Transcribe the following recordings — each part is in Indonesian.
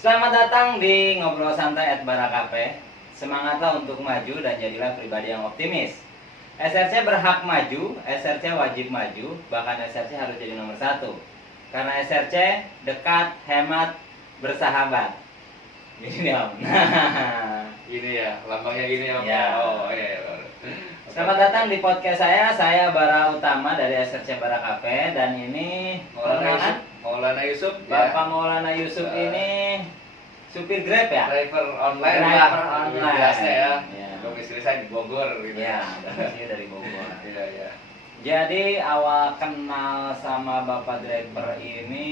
Selamat datang di Ngobrol Santai @Bara Cafe. Semangatlah untuk maju dan jadilah pribadi yang optimis. SRC berhak maju, SRC wajib maju, bahkan SRC harus jadi nomor 1. Karena SRC dekat, hemat, bersahabat. Gini Om. Gini ya, lambangnya gini Om. Ya. Oh iya. Selamat datang di podcast saya Bara Utama dari SRC Bara Cafe. Dan ini Maulana Yusuf. Bapak Maulana Yusuf ini supir Grab ya? Driver online Driver lah. online. Jelasnya ya. Ya. Domisili saya di Bogor gitu. Ya, domisili dari Bogor. Iya. Jadi awal kenal sama Bapak driver ini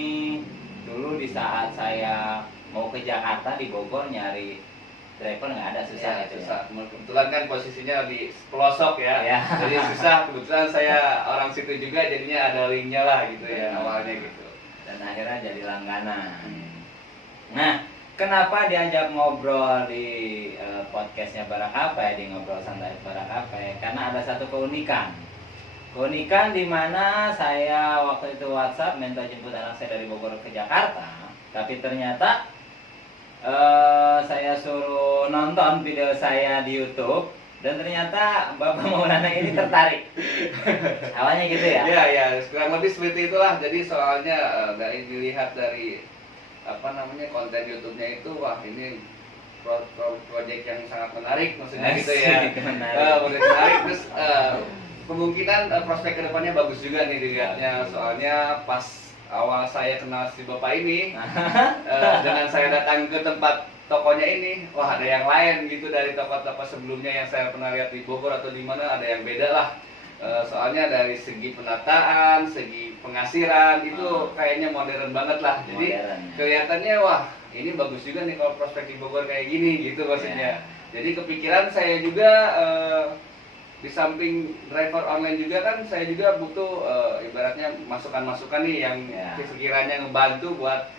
dulu di saat saya mau ke Jakarta di Bogor nyari driver nggak ada, susah Ya, gitu. susah. Kebetulan kan posisinya di pelosok ya. Ya. Jadi susah. Kebetulan saya orang situ juga, jadinya ada linknya lah gitu ya awalnya gitu. Dan akhirnya jadi langganan. Nah, kenapa diajak ngobrol di podcastnya Bara Cafe, di Ngobrol Santai Bara Cafe? Karena ada satu keunikan di mana saya waktu itu WhatsApp minta jemput anak saya dari Bogor ke Jakarta, tapi ternyata saya suruh nonton video saya di YouTube dan ternyata Bapak Maulana ini tertarik. Awalnya gitu ya? Iya, kurang lebih seperti itulah. Jadi soalnya dari dilihat dari konten YouTube-nya itu, wah ini proyek yang sangat menarik, maksudnya gitu ya. Menarik. Terus kemungkinan prospek kedepannya bagus juga nih dilihatnya. Soalnya pas awal saya kenal si bapak ini, dengan saya datang ke tempat tokonya ini, wah ada yang lain gitu dari toko-toko sebelumnya yang saya pernah lihat di Bogor atau di mana, ada yang beda lah. Soalnya dari segi penataan, segi pengasiran itu kayaknya modern banget lah. Jadi kelihatannya wah ini bagus juga nih kalau prospek di Bogor kayak gini gitu maksudnya. Jadi kepikiran saya juga di samping driver online juga kan saya juga butuh ibaratnya masukan-masukan nih yang sekiranya ngebantu buat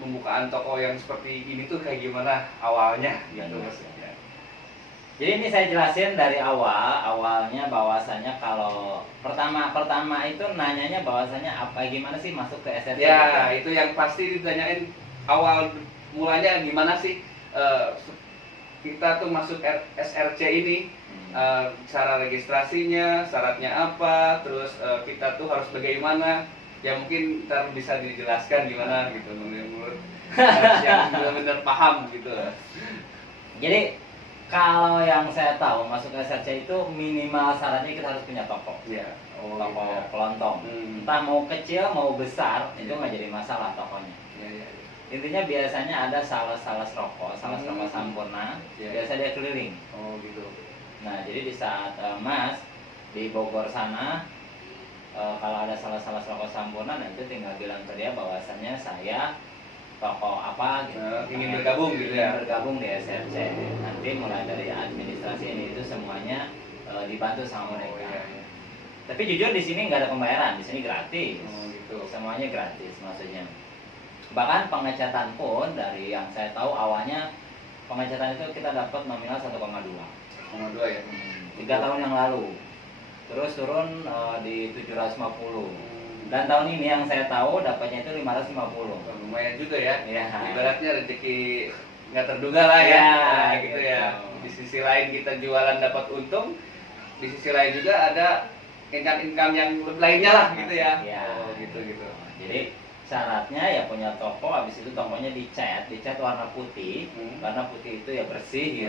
pembukaan toko yang seperti ini tuh kayak gimana awalnya gitu maksudnya. Jadi ini saya jelasin dari awalnya bahwasanya kalau pertama itu nanyanya bahwasanya gimana sih masuk ke SRC? Ya, itu yang pasti ditanyain awal mulanya gimana sih kita tuh masuk SRC ini, cara registrasinya, syaratnya apa, terus kita tuh harus bagaimana, ya mungkin ntar bisa dijelaskan gimana gitu menurut yang benar-benar paham gitu. Jadi kalau yang saya tahu masuk SRC itu minimal syaratnya kita harus punya toko. Iya. Toko kelontong. Entah mau kecil mau besar itu nggak jadi masalah tokonya. Iya. Intinya biasanya ada salas rokok Sampurna, biasa dia keliling. Oh gitu. Nah jadi di saat Mas di Bogor sana, kalau ada salas rokok Sampurna, nah itu tinggal bilang ke dia bahwasannya saya toko apa gitu, ingin bergabung gitu ya. Bergabung di SRC. Nanti mulai dari administrasi ini itu semuanya dibantu sama mereka. Iya. Tapi jujur di sini nggak ada pembayaran, di sini gratis. Gitu. Semuanya gratis maksudnya. Bahkan pengecatan pun dari yang saya tahu awalnya pengecatan itu kita dapat nominal 1,2 ya. 3 tahun yang lalu. Terus turun di 750. Dan tahun ini yang saya tahu dapatnya itu 550. Lumayan juga ya. Ya. Ibaratnya rezeki nggak terduga lah ya. Gitu ya. Di sisi lain kita jualan dapat untung, di sisi lain juga ada income yang lainnya lah gitu ya. Oh gitu. Jadi syaratnya ya punya toko, habis itu tokonya dicat warna putih. Warna putih itu ya bersih gitu.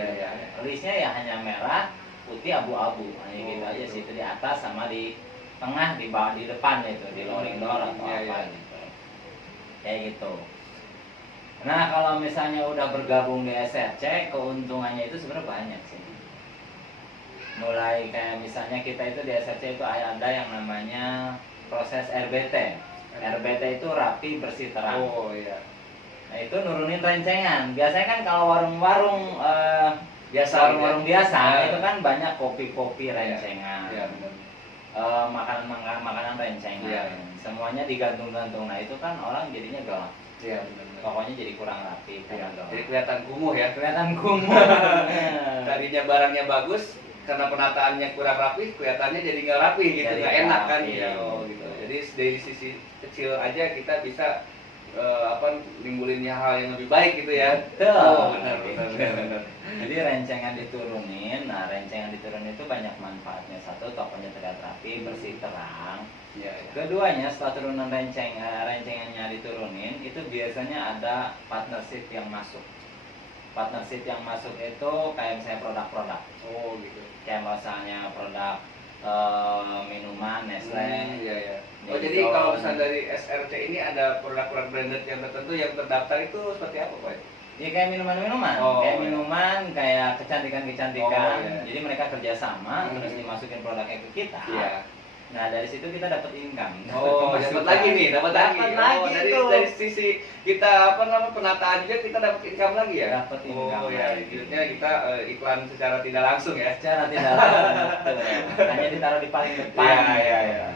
Listnya ya hanya merah, putih, abu-abu. Nah, gitu aja sih, itu di atas sama di tengah, di bawah, di depan itu, di loading door atau apa gitu. Kayak gitu. Nah, kalau misalnya udah bergabung di SRC, keuntungannya itu sebenarnya banyak sih. Mulai kayak misalnya kita itu di SRC itu ada yang namanya proses RBT. RBT itu rapi, bersih, terang. Oh iya. Nah itu nurunin rencengan. Biasanya kan kalau warung-warung biasa itu kan banyak kopi-kopi rencengan. Iya benar. Makanan rencengan. Semuanya digantung-gantung. Nah itu kan orang jadinya gelap. Iya benar. Pokoknya jadi kurang rapi. Jadi kelihatan kumuh ya. Tadinya barangnya bagus, karena penataannya kurang rapi, kelihatannya jadi nggak rapi gitu, nggak enak kan gitu. Jadi dari sisi kecil aja kita bisa nimbulin hal yang lebih baik gitu ya. Betul. Oh, benar. Jadi rencengan diturunin, nah rencengan diturunin itu banyak manfaatnya. Satu, tokonya terlihat rapi, bersih, terang. Iya, iya. Keduanya, setelah turunan rencengannya diturunin, itu biasanya ada partnership yang masuk. Partnership yang masuk itu kayak misalnya produk-produk. Oh, gitu. Kayak misalnya produk minuman Nestle. Iya, iya. Oh, jadi kalau misalnya dari SRC ini ada produk-produk branded yang tertentu yang terdaftar itu seperti apa, Pak? Ya kayak minuman-minuman, Oh, kayak iya. minuman, kayak kecantikan-kecantikan. Oh, iya. Jadi mereka kerjasama, terus dimasukin produknya ke kita. Iya. Nah dari situ kita dapat income. Oh, dapat lagi nih, dapat lagi. lagi Oh, dari sisi kita penataan juga kita dapat income lagi ya. Dapat income. Oh ya, lagi. maksudnya kita iklan secara tidak langsung ya. Secara tidak langsung, betul. Hanya ditaruh di paling depan. Iya.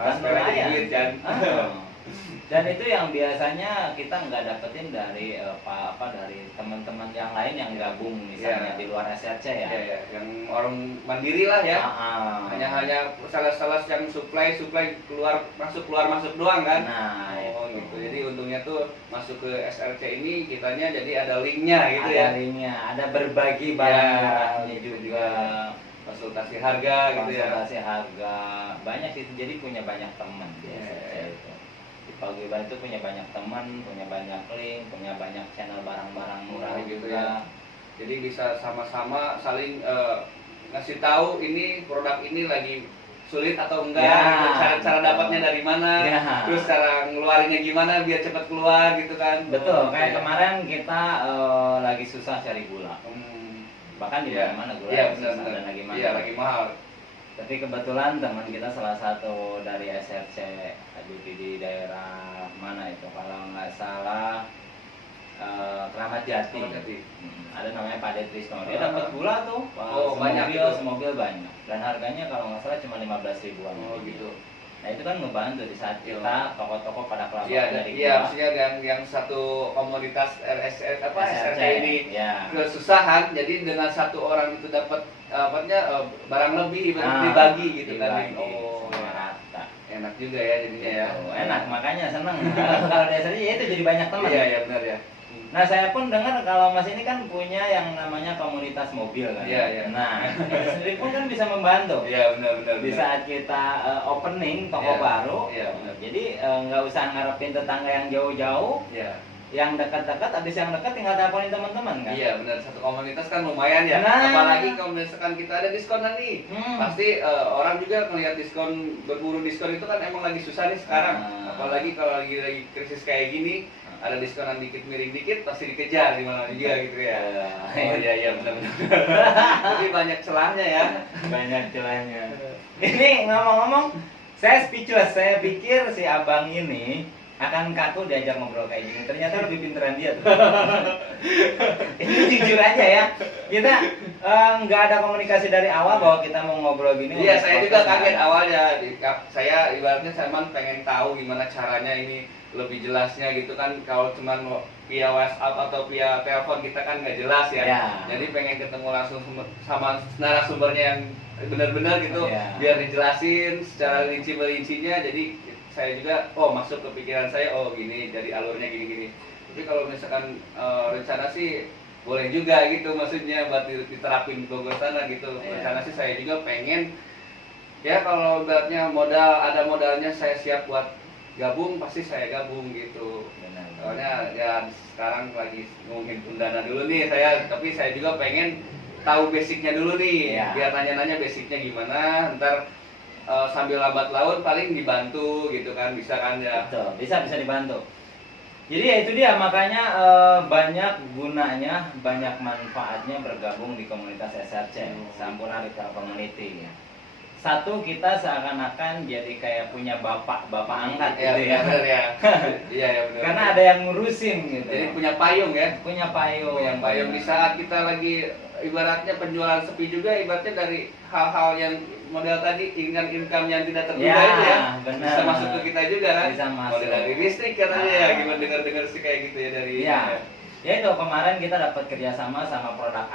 Harus Dan lumayan. duit kan. Dan itu yang biasanya kita nggak dapetin dari dari teman-teman yang lain yang gabung misalnya di luar SRC ya. Iya, yang orang mandiri lah ya. Hanya sales yang supply keluar masuk doang kan. Nah, oh itu. gitu. Jadi untungnya tuh masuk ke SRC ini kitanya jadi ada linknya gitu ya. Ada linknya, ada berbagi barang-barangnya juga. Konsultasi harga gitu ya. Konsultasi harga. Banyak sih, jadi punya banyak teman di SRC itu. Di Paguyuban itu punya banyak teman, punya banyak link, punya banyak channel barang-barang murah gitu juga. ya. Jadi bisa sama-sama saling ngasih tahu ini produk ini lagi sulit atau enggak, gitu. Cara dapatnya dari mana, terus cara ngeluarinnya gimana biar cepat keluar gitu kan. Betul, kayak kemarin kita lagi susah cari gula. Bahkan di mana gula susah dan lagi mahal. Iya, lagi mahal. Tapi kebetulan teman kita salah satu dari SRC di daerah mana itu kalau nggak salah Kramat Jati. Ada namanya Pak Detrisno. Dia dapat gula tuh. Banyak semobil banyak. Dan harganya kalau nggak salah cuma 15 ribuan. Oh gitu. Nah itu kan ngebantu di saat kita toko-toko pada kelaparan dari Iya, maksudnya yang satu komunitas SRC ini kesusahan, jadi dengan satu orang itu dapat barang lebih dibagi gitu kan. Oh, rata. Enak juga ya jadinya ya. Enak, makanya seneng. Kalau dasarnya ya itu jadi banyak teman. Iya, benar ya. Nah saya pun dengar kalau Mas ini kan punya yang namanya komunitas mobil kan. Iya. Nah itu sendiri pun kan bisa membantu. Iya benar. Di saat kita opening toko baru, benar. jadi nggak usah ngarepin tetangga yang jauh-jauh. Iya. Yang dekat-dekat, habis yang dekat tinggal teleponin teman-teman kan. Iya benar, satu komunitas kan lumayan ya. Nah. Apalagi kalau misalkan kita ada diskonan nih, pasti orang juga ngelihat diskon, berburu diskon itu kan emang lagi susah nih sekarang. Apalagi kalau lagi krisis kayak gini. Ada diskonan dikit miring dikit pasti dikejar di mana juga gitu ya. Oh iya benar. Jadi banyak celahnya ya. Banyak celahnya. Ini ngomong-ngomong, saya speechless. Saya pikir si abang ini akan kaku diajak ngobrol kayak gini. Ternyata lebih pinteran dia tuh. Ini jujur aja ya. Kita nggak ada komunikasi dari awal bahwa kita mau ngobrol gini. Iya, saya juga kaget awalnya. Saya ibaratnya saya pengen tahu gimana caranya ini lebih jelasnya gitu kan. Kalau cuman via WhatsApp atau via telepon kita kan nggak jelas ya. Jadi pengen ketemu langsung sama narasumbernya yang benar-benar gitu, biar dijelasin secara rinci-rincinya. Jadi saya juga masuk ke pikiran saya, gini jadi alurnya gini-gini. Tapi kalau misalkan rencana sih boleh juga gitu, maksudnya buat diterapin di Bogor sana gitu. Rencana sih saya juga pengen ya kalau beratnya ada modalnya saya siap buat gabung, pasti saya gabung gitu. Soalnya ya sekarang lagi ngomongin pendana dulu nih tapi saya juga pengen tahu basicnya dulu nih, biar nanya-nanya basicnya gimana, ntar sambil lambat laun paling dibantu gitu kan, bisa kan ya. Betul, bisa dibantu. Jadi ya itu dia, makanya banyak gunanya, banyak manfaatnya bergabung di komunitas SRC, Sampurna Retail Community ya. Satu, kita seakan-akan jadi kayak punya bapak angkat gitu ya. Benar ya. Iya benar. Karena ada yang ngurusin gitu. Jadi punya payung ya. Punya payung di saat kita lagi ibaratnya penjualan sepi juga, ibaratnya dari hal-hal yang model tadi income yang tidak terduga itu ya. Benar. Bisa masuk ke kita juga kan. Bisa masuk. Model dari listrik katanya ya, gimana dengar sih kayak gitu ya dari. Iya. Ya itu kemarin kita dapat kerjasama sama produk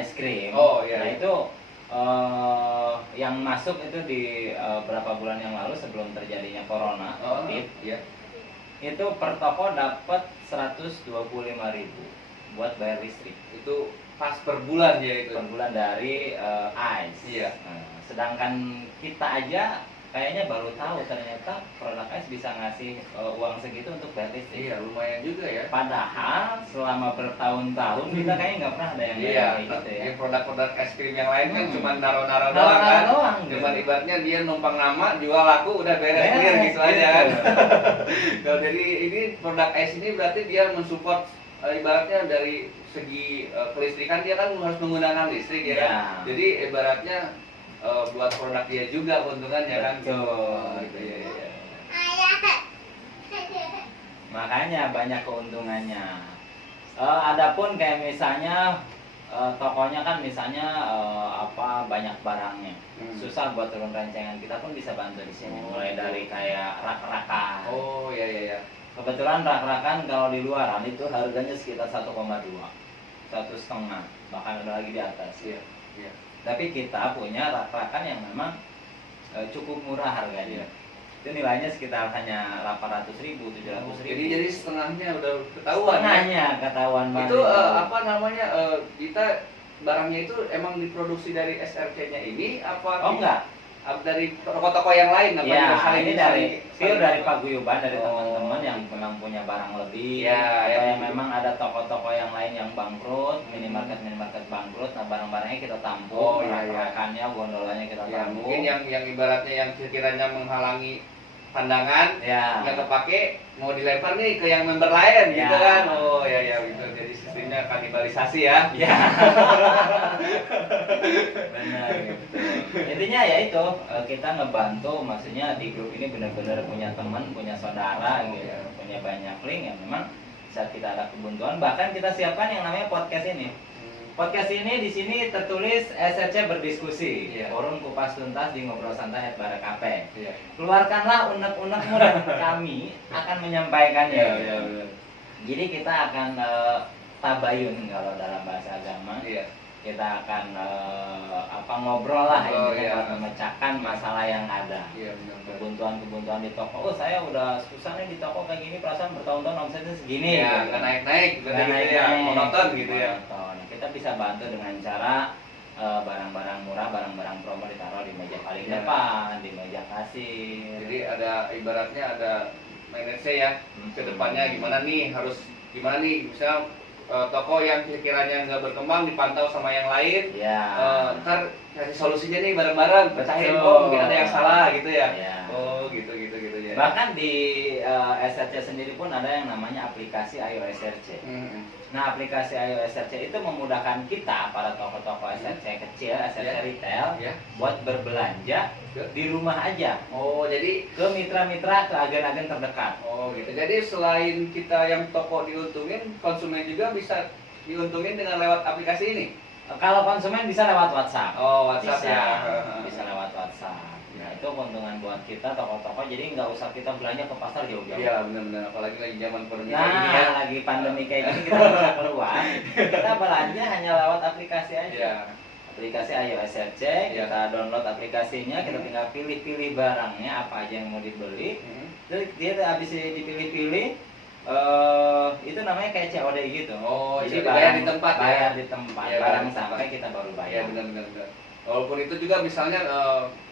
ice cream. Oh iya. Nah itu yang masuk itu di berapa bulan yang lalu sebelum terjadinya corona, COVID. Iya. Itu per toko dapat 100 125.000 buat bayar listrik. Itu pas per bulan ya itu. Per bulan dari AIS. Iya. Nah, sedangkan kita aja kayaknya baru tahu ternyata produk AIS bisa ngasih uang segitu untuk bayar listrik. Iya, lumayan juga ya. Padahal selama bertahun-tahun kita kayaknya nggak pernah ada yang Iya, kayak gitu ya. yang produk-produk es krim yang lain kan cuma naro-naro doang Naro-naro kan. doang, Cuman gitu. ibaratnya dia numpang nama, jual laku, udah beres clear gitu aja gitu. kan. Kalau dari ini produk es ini berarti dia mensupport ibaratnya dari segi kelistrikan dia kan harus menggunakan listrik ya. Iya. Kan? Jadi ibaratnya buat produk dia juga keuntungannya kan. Betul. Gitu ya. Makanya banyak keuntungannya. Adapun kayak misalnya tokonya kan misalnya banyak barangnya, susah buat turun rancangan, kita pun bisa bantu di sini. Mulai dari kayak rak-rakan. Oh iya iya. Kebetulan rak-rakan kalau di luaran itu harganya sekitar 1,2, 1,5, bahkan ada lagi di atas. Iya. Iya. Tapi kita punya rak-rakan yang memang cukup murah harganya. Itu nilainya sekitar hanya 800.000, 700.000. Jadi setengahnya udah ketahuan. Setengahnya ketahuan banget. Itu apa namanya? Kita barangnya itu emang diproduksi dari SRC-nya ini apa? Oh enggak. Dari toko-toko yang lain apa? Ya, ini dari saling- dari paguyuban, dari Oh. teman-teman yang memang punya barang lebih, Ya, atau ya, yang memang ada toko-toko yang lain yang bangkrut, minimarket bangkrut, nah barang-barangnya kita tampung, Oh, iya, iya. rak-rakannya, gondolanya kita Ya, tampung. mungkin yang ibaratnya yang sekiranya menghalangi pandangan ya, nggak kepake mau dilempar nih ke yang member lain gitu Ya. kan. Oh ya ya gitu. Jadi sistemnya kanibalisasi ya. ya. Benar gitu. Intinya ya itu kita ngebantu, maksudnya di grup ini benar-benar punya teman, punya saudara gitu, punya banyak link yang memang saat kita ada kebutuhan, bahkan kita siapkan yang namanya podcast ini. Podcast ini di sini tertulis SRC berdiskusi, Iya. forum kupas tuntas di ngobrol santai @barakape. Iya. Keluarkanlah unek-unekmu dan kami akan menyampaikannya. Iya, iya. Jadi kita akan tabayun kalau dalam bahasa agama. Iya. Kita akan ngobrol lah Oh, ini iya. buat memecahkan masalah yang ada. Iya benar. Kebutuhan di toko. Oh, saya udah susah nih di toko kayak gini, perasaan bertahun-tahun omsetnya segini. Iya, gitu. nggak naik-naik, Nggak gitu ya, naik-naik. monoton gitu ya. Monoton. Kita bisa bantu dengan cara barang-barang murah, barang-barang promo ditaruh di meja paling Iya. depan, di meja kasir. Jadi ada ibaratnya ada manage ya, ke depannya gimana nih, harus gimana nih, misalnya toko yang kiranya nggak berkembang dipantau sama yang lain. Ya. Ntar kasih solusinya nih bareng-bareng, pecahin Betul. kok mungkin ada yang salah gitu ya. Ya. Oh gitu ya. Bahkan di SRC sendiri pun ada yang namanya aplikasi Ayo SRC. Nah, aplikasi Ayo SRC itu memudahkan kita, para toko-toko SRC kecil, SRC Ya. retail, Ya. buat berbelanja di rumah aja, Oh jadi ke mitra-mitra, ke agen-agen terdekat. oh gitu. Jadi selain kita yang toko diuntungin, konsumen juga bisa diuntungin dengan lewat aplikasi ini. Kalau konsumen bisa lewat WhatsApp. Oh WhatsApp bisa, ya. bisa lewat WhatsApp. Nah, itu keuntungan buat kita toko-toko, jadi nggak usah kita belanja ke pasar jauh-jauh. Iya benar-benar, apalagi lagi zaman pandemi Nah, kayak gini ya. lagi pandemi kayak gini kita nggak bisa keluar. Kita belanja hanya lewat aplikasi aja. Iya. Aplikasi Ayo SRC, Iya. kita download aplikasinya, kita tinggal pilih-pilih barangnya apa aja yang mau dibeli. Terus dia habis dipilih-pilih, itu namanya kayak COD gitu. Oh, jadi bayar di tempat ya? bayar di tempat, Iya, barang bayar di sampai tempat. kita baru Iya bayar. benar-benar. Walaupun itu juga misalnya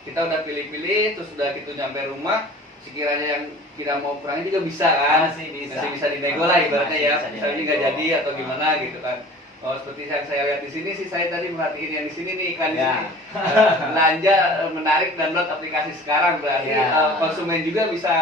kita udah pilih-pilih, terus udah gitu nyampe rumah, sekiranya yang kita mau kurangin juga bisa kan? Masih bisa. Masih bisa dinego lah ibaratnya Masih ya. bisa Misalnya ini dinego. nggak jadi atau gimana gitu kan. Oh, seperti yang saya lihat di sini sih, saya tadi merhatiin yang di sini nih iklan di Ya. sini. Belanja menarik, download aplikasi sekarang berarti Ya. konsumen juga bisa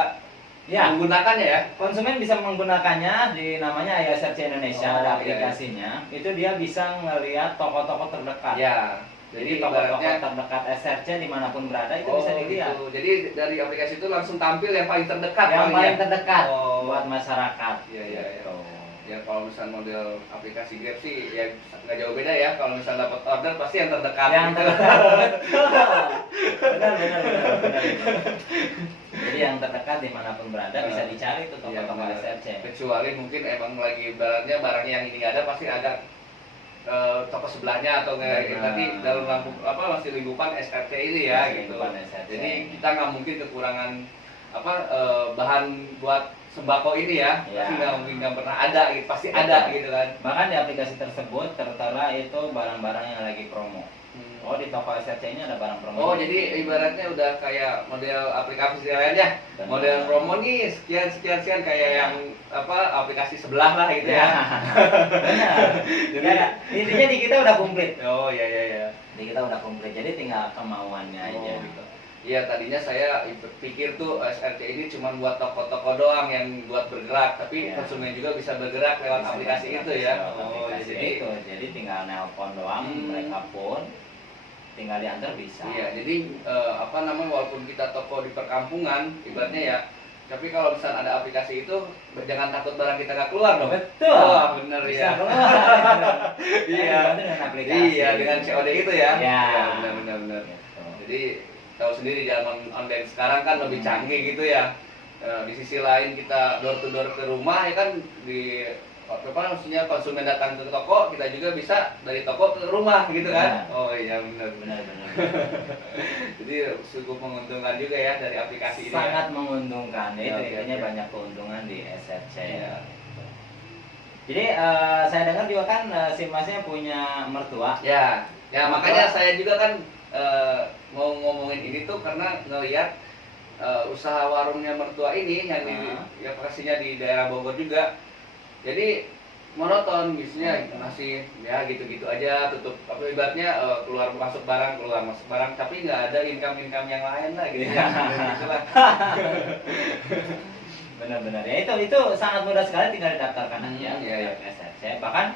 Ya, menggunakannya ya. konsumen bisa menggunakannya di namanya Ayo SRC Indonesia, Oh, ada iya, aplikasinya. Itu dia bisa ngelihat toko-toko terdekat. Ya. Jadi toko-toko terdekat SRC dimanapun berada itu bisa dilihat. gitu. Jadi dari aplikasi itu langsung tampil yang paling terdekat. Yang paling ya? terdekat Oh. buat masyarakat. Iya, iya, iya. Gitu. Ya kalau misalnya model aplikasi Grab sih ya nggak jauh beda ya. Kalau misalnya dapat order pasti yang terdekat. Yang gitu. terdekat. Betul. Benar. Jadi yang terdekat dimanapun berada bisa dicari tuh Iya, toko-toko benar. SRC. Kecuali mungkin emang lagi ibaratnya barangnya yang ini nggak ada, pasti ada toko sebelahnya atau nggak. Benar. Tapi dalam masih lingkupan SRC ini ya Masih gitu. lingkupan SRC. Jadi kita nggak mungkin kekurangan bahan buat sembako ini ya, Ya. pasti nggak mungkin nggak pernah ada gitu, pasti ada gitu kan. Bahkan di aplikasi tersebut tertera itu barang-barang yang lagi promo. Oh, di toko SRC ini ada barang promo. Oh, jadi ibaratnya udah kayak model aplikasi lainnya, Benar. model promo nih sekian sekian sekian kayak yang apa aplikasi sebelah lah gitu ya. Benar. Jadi Ya, intinya di kita udah komplit. oh iya iya iya. Di kita udah komplit. Jadi tinggal kemauannya aja Oh. gitu. Iya, tadinya saya pikir tuh SRC ini cuma buat toko-toko doang yang buat bergerak, tapi Ya. konsumen juga bisa bergerak lewat Bisa aplikasi bergerak itu ya. lewat Oh, aplikasi jadi itu. Jadi tinggal nelpon doang, mereka pun tinggal diantar bisa. iya, jadi apa namanya walaupun kita toko di perkampungan, ibaratnya ya, tapi kalau misalnya ada aplikasi itu jangan takut barang kita nggak keluar dong. Betul. Wah, bener Bisa ya. keluar. Iya. Dengan aplikasi. Iya, dengan COD itu ya. Ya. Benar benar benar. Gitu. Jadi tahu sendiri zaman online sekarang kan lebih canggih gitu ya. Di sisi lain kita door to door ke rumah ya kan di apa maksudnya konsumen datang ke toko, kita juga bisa dari toko ke rumah gitu kan. Benar. Oh iya benar. Benar-benar. Jadi cukup menguntungkan juga ya dari aplikasi ini. Sangat menguntungkan. Ya, itu Oke, intinya oke. banyak keuntungan di SRC. Iya. Jadi saya dengar juga kan si Masnya punya mertua. Ya, ya makanya saya juga kan mau ngomongin ini tuh karena ngelihat usaha warungnya mertua ini yang di ya lokasinya di daerah Bogor juga. Jadi monoton bisnisnya masih ya gitu-gitu aja, tutup apa ibaratnya keluar masuk barang, tapi nggak ada income yang lain lah gitu ya. Gitu lah. Benar-benar ya itu sangat mudah sekali, tinggal didaftarkan aja iya, iya. ke SRC. Bahkan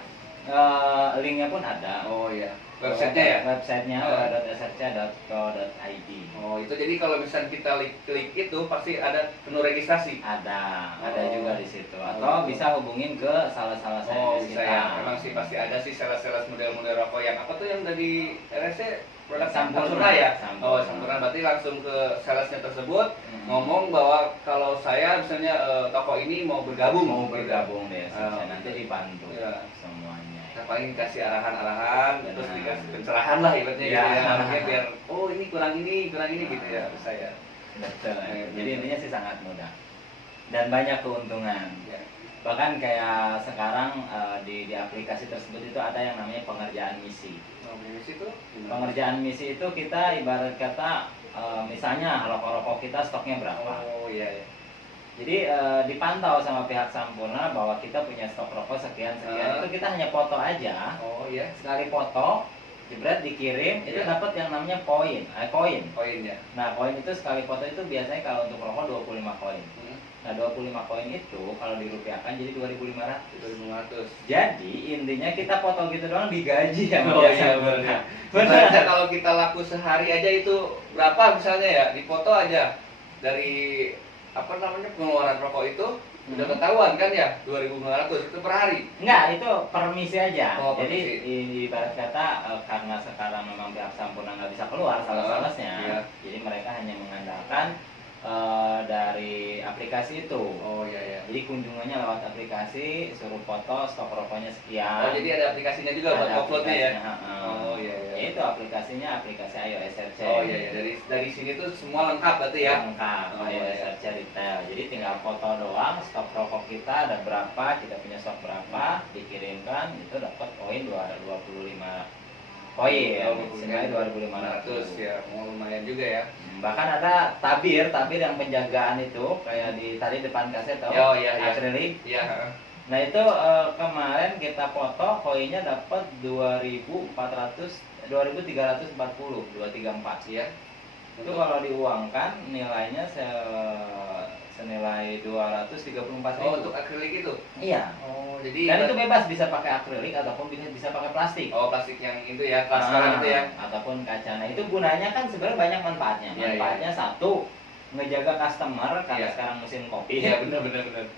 linknya pun ada. Oh iya. Websitenya ya? Websitenya Oh. www.src.co.id. Oh itu jadi kalau misalnya kita klik itu pasti ada menu registrasi. Ada Oh. juga di situ. Atau bisa hubungin ke salah-salah Oh sales bisa kita. ya, memang sih pasti ada sih sales-sales model-model rokok yang apa tuh yang dari RSC produk Sampurna. ya? Sampurna. Oh Sampurna, berarti langsung ke salesnya tersebut Hmm. ngomong bahwa kalau saya misalnya toko ini mau bergabung Deh SRC, nanti dibantu Ya. semuanya. Kita paling kasih arahan-arahan, terus Benar. dikasih pencerahan lah ibaratnya Ya. gitu ya, makanya biar oh ini kurang ini gitu ya saya. Betul. Ya, Jadi benar. intinya sih sangat mudah dan banyak keuntungan. Ya. Bahkan kayak sekarang di aplikasi tersebut itu ada yang namanya pengerjaan misi. Nah, di situ gimana? Pengerjaan misi itu kita ibarat kata misalnya rokok-rokok kita stoknya berapa. Oh iya ya. Jadi dipantau sama pihak Sampurna bahwa kita punya stok rokok sekian. Itu kita hanya foto aja. Oh iya. Sekali foto, jebret dikirim, itu Ya. dapat yang namanya koin. Koin. Poinnya. Nah, koin itu sekali foto itu biasanya kalau untuk rokok 25 koin. Nah, 25 koin itu kalau dirupiahkan jadi 2.500. 2.500. Jadi intinya kita foto gitu doang digaji ya. Oh iya benar. Benar. Kalau kita laku sehari aja itu berapa misalnya ya di foto aja dari apa namanya pengeluaran rokok itu udah ketahuan kan ya 2.500 itu per hari. Enggak, itu permisi aja. Oh, Jadi permisi. ibarat kata karena sekarang memang pihak Sampurna nggak bisa keluar salah-salahnya. Iya. Jadi mereka hanya mengandalkan dari aplikasi itu. Oh iya ya. Jadi kunjungannya lewat aplikasi, suruh foto stok rokoknya sekian. Oh jadi ada aplikasinya juga buat Ada uploadnya ya. aplikasinya, heeh. Oh iya iya. Ya, itu aplikasinya aplikasi iOS SRC. Oh iya ya. Dari sini tuh semua lengkap berarti ya. Lengkap, Oh, iOS iya. SRC retail. Jadi tinggal foto doang, stok rokok kita ada berapa, kita punya stok berapa, dikirimkan, itu dapat poin 25 poin. Senilai 2.500 ya. Mau lumayan juga ya. Bahkan ada tabir yang penjagaan itu kayak di tadi depan kaset tahu? Oh, iya, iya. Akrilik. Iya. Nah itu kemarin kita foto koinnya dapat 2.340 234 Iya. itu kalau diuangkan nilainya senilai 234.000. Oh untuk akrilik itu. Iya. Oh jadi. Dan itu bebas bisa pakai akrilik ataupun bisa pakai plastik. Oh plastik yang itu ya kelas sekarang itu ya. Ataupun kaca. Nah itu gunanya kan sebenarnya banyak manfaatnya. Iya, Manfaatnya satu, ngejaga customer karena Iya. sekarang musim kopi. Iya benar.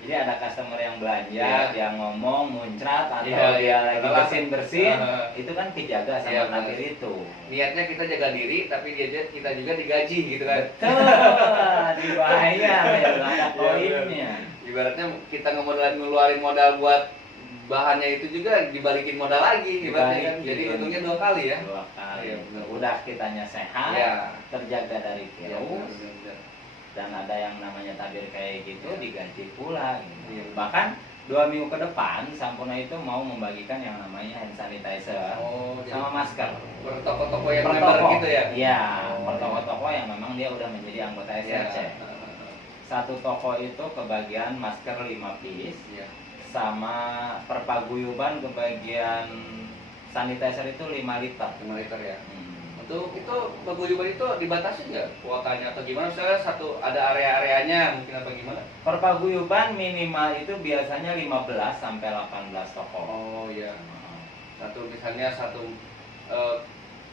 Jadi ada customer yang belanja, Iya. dia ngomong, muncrat atau Iya, dia iya. lagi Lelah. bersin-bersin, itu kan kejaga sama Iya, tabir benar. itu. Niatnya kita jaga diri tapi kita juga digaji gitu kan. Betul, dibayar ya, ada koinnya. Ibaratnya kita ngeluarin modal buat bahannya itu juga dibalikin modal lagi ibaratnya kan. Dibalikin. Jadi untungnya 2 kali ya. 2 kali. Iya, benar. Udah kitanya sehat, Iya. terjaga dari Iya, virus. benar. dan ada yang namanya tabir kayak gitu diganti pula gitu. Iya. Bahkan 2 minggu ke depan Sampurna itu mau membagikan yang namanya hand sanitizer sama masker per toko-toko yang per member toko. gitu ya? Iya, per toko-toko yang memang dia udah menjadi anggota SRC. Iya. Satu toko itu kebagian masker 5 piece, Iya. sama per paguyuban kebagian sanitizer itu 5 liter. 5 liter ya. Hmm. Untuk itu paguyuban itu dibatasi nggak kuotanya atau gimana? Misalnya satu ada area-areanya mungkin apa gimana? Per paguyuban minimal itu biasanya 15 sampai 18 toko. Oh iya. Satu misalnya satu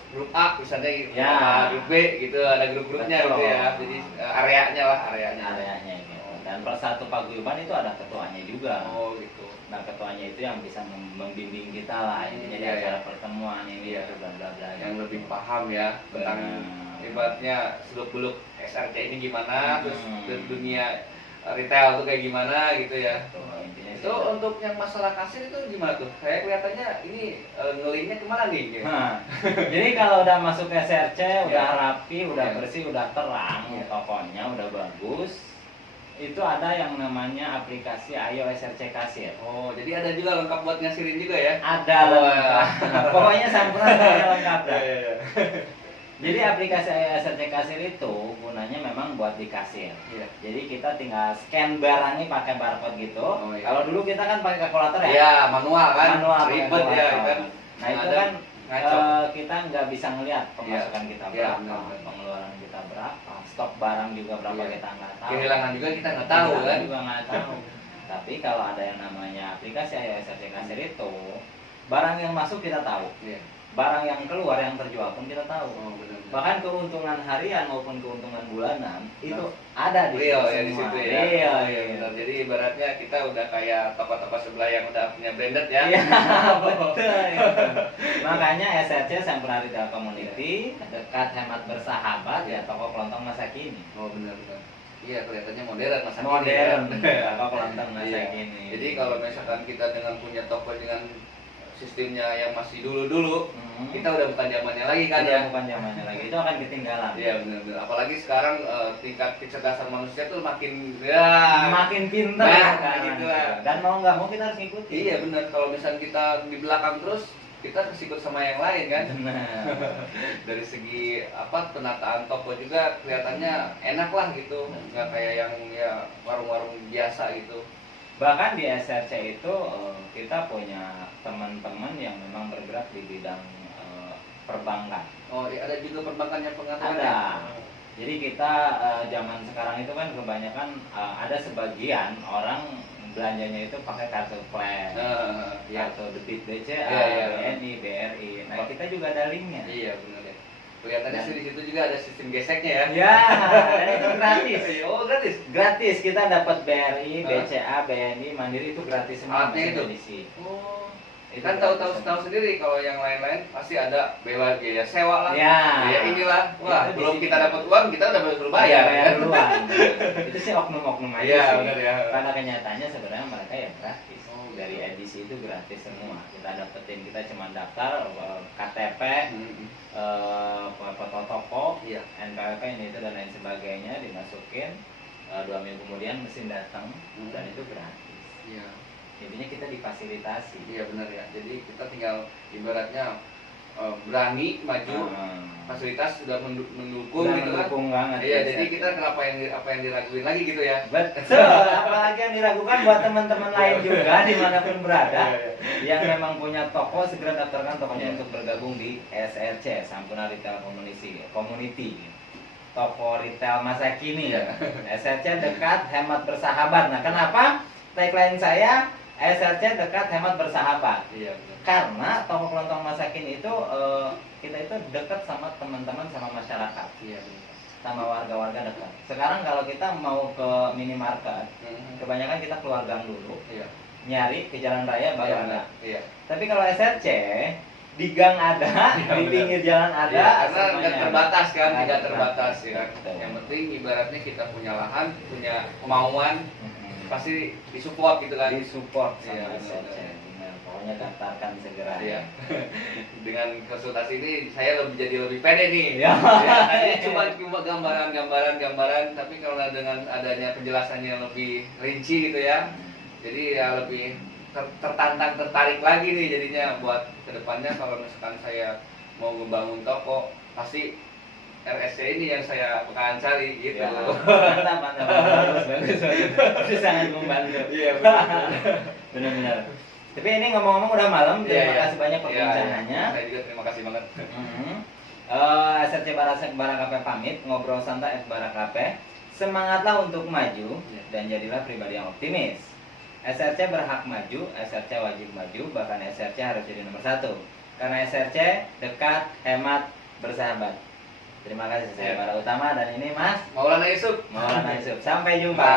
grup A misalnya gitu, Ya. grup B gitu, ada grup-grupnya Betul. gitu ya. Jadi areanya lah areanya. Areanya gitu. Dan per satu paguyuban itu ada ketuanya juga. Oh gitu. Nah, ketuanya itu yang bisa membimbing kita lah, intinya di Iya, acara iya. pertemuan ini Iya. gitu, bla bla bla. Yang lebih paham ya tentang ibaratnya seluk-beluk SRC ini gimana, terus dunia retail tuh kayak gimana gitu ya. Intinya Itu untuk yang masalah kasir itu gimana tuh? Kayak kelihatannya ini ngelinknya kemana nih? Gitu? Nah, jadi kalau udah masuk SRC, udah Iya. rapi, udah Iya. bersih, udah terang, Iya. tokonya udah bagus, itu ada yang namanya aplikasi Ayo SRC Kasir. Oh, jadi ada juga lengkap buat ngasirin juga ya? Ada Oh, lengkap. Pokoknya Sampurna semuanya lengkap dah. Iya. Jadi aplikasi Ayo SRC Kasir itu gunanya memang buat di kasir. Iya. Jadi kita tinggal scan barangnya pakai barcode gitu. Oh, iya. Kalau dulu kita kan pakai kalkulator ya. Iya, manual kan? Manual, pakai Ribet ya kalkulator. kan? Nah itu Ada kan ngaco. kita nggak bisa ngelihat pemasukan kita Iya, berapa, benar. pengeluaran kita berapa, stok barang juga berapa Iya. kita nggak tahu. Kehilangan juga kita nggak tahu Kehilangan kan? juga nggak tahu. Tapi kalau ada yang namanya aplikasi Ayo SRC Kasir itu, barang yang masuk kita tahu, Iya. barang yang keluar yang terjual pun kita tahu. Oh, benar. Bahkan keuntungan harian maupun keuntungan bulanan itu ada di Real situ ya di semua. situ ya. Iya, Oh, iya. benar. Jadi ibaratnya kita udah kayak toko-toko sebelah yang udah punya branded ya. Iya, betul. Ya. Makanya SRC Sampurna Retail Community dekat hemat bersahabat ya toko kelontong masa kini. Oh, benar. Iya, kelihatannya modern masa kini Modern, ya. toko kelontong masa Iya. kini. Jadi kalau misalkan kita dengan punya toko dengan sistemnya yang masih dulu-dulu, kita udah bukan zamannya lagi kan Udah ya. bukan zamannya lagi, itu akan ketinggalan. Iya benar-benar. Apalagi sekarang tingkat kecerdasan manusia tuh makin Makin pintar Nah, sekarang. gitu lah. Dan mau nggak mau kita harus ngikutin. Iya benar. Kalau misalnya kita di belakang terus, kita kesikut sama yang lain kan. Benar. Dari segi apa penataan toko juga kelihatannya enak lah gitu, nggak kayak yang ya warung-warung biasa gitu. Bahkan di SRC itu kita punya teman-teman yang memang bergerak di bidang perbankan. Oh, iya, ada juga perbankan yang pengaturan. Ada. Jadi kita zaman sekarang itu kan kebanyakan ada sebagian orang belanjanya itu pakai kartu flash, Iya. kartu debit BCA, Iya, iya. BNI, BRI. Nah kita juga ada linknya. Iya benar ya. Kelihatannya Dan- sih di situ juga ada sistem geseknya ya. Ya, dan itu gratis. Oh gratis. Gratis kita dapat BRI, Hah? BCA, BNI, Mandiri itu gratis semua. Alatnya itu? Edisi. Oh. Itu Kan gratis tahu-tahu semua. tahu sendiri kalau yang lain-lain pasti ada biaya sewa lah. Ya. Biaya inilah. Wah, Itu di belum situ. kita dapat uang, kita udah perlu bayar. Bayar kan? duluan. Itu sih oknum-oknum aja Iya, sih. benar ya. Karena kenyataannya sebenarnya mereka ya gratis. Oh, Dari gitu. edisi itu gratis semua. Kita dapetin, kita cuma daftar KTP, foto toko, Iya. NPWP ini itu dan lain sebagainya dimasukin. 2 minggu kemudian mesin datang dan itu gratis. Iya. Intinya kita difasilitasi. Iya benar ya. Jadi kita tinggal ibaratnya berani maju, fasilitas sudah mendukung Udah gitu kan. mendukung banget. Iya, ya, jadi Seth. kita kenapa apa yang diraguin lagi gitu ya? Betul, apalagi yang diragukan buat teman-teman lain juga dimanapun berada yang memang punya toko segera daftarkan tokonya untuk bergabung di SRC Sampurna Retail Community toko retail masa kini. SRC dekat hemat bersahabat. Nah kenapa tagline saya SRC dekat hemat bersahabat? Iya benar. Karena toko kelontong masa kini itu kita itu dekat sama teman-teman sama masyarakat, Iya benar. sama warga-warga dekat. Sekarang kalau kita mau ke minimarket, kebanyakan kita keluar gang dulu, Iya. nyari ke jalan raya baru Iya, ada. Iya. Tapi kalau SRC di gang ada, Iya, di benar. pinggir jalan ada, Iya, karena semuanya nggak ada. terbatas kan, Nggak tidak terbatas ya. Betul. Yang penting ibaratnya kita punya lahan, punya kemauan, Mm-mm. pasti disupport gitu kan. Disupport Iya, sama benar. SRC. Benar. Pokoknya daftarkan segera. Iya. Dengan konsultasi ini saya jadi lebih pede nih. Iya. Ya, tadi cuma gambaran, tapi kalau dengan adanya penjelasannya yang lebih rinci gitu ya. Jadi ya lebih tertantang, tertarik lagi nih jadinya buat kedepannya kalau misalkan saya mau membangun toko pasti RSC ini yang saya bakalan cari gitu. Ya, mantap. Bagus. Itu sangat membantu. Iya, Benar-benar. Tapi ini ngomong-ngomong udah malam. Terima kasih banyak perbincangannya. Saya juga terima kasih banget. SRC Bara Cafe pamit, ngobrol santai Bara Cafe. Semangatlah untuk maju dan jadilah pribadi yang optimis. SRC berhak maju, SRC wajib maju, bahkan SRC harus jadi nomor 1. Karena SRC dekat, hemat, bersahabat. Terima kasih, saya Bara Utama dan ini Mas Maulana Yusuf. Sampai jumpa.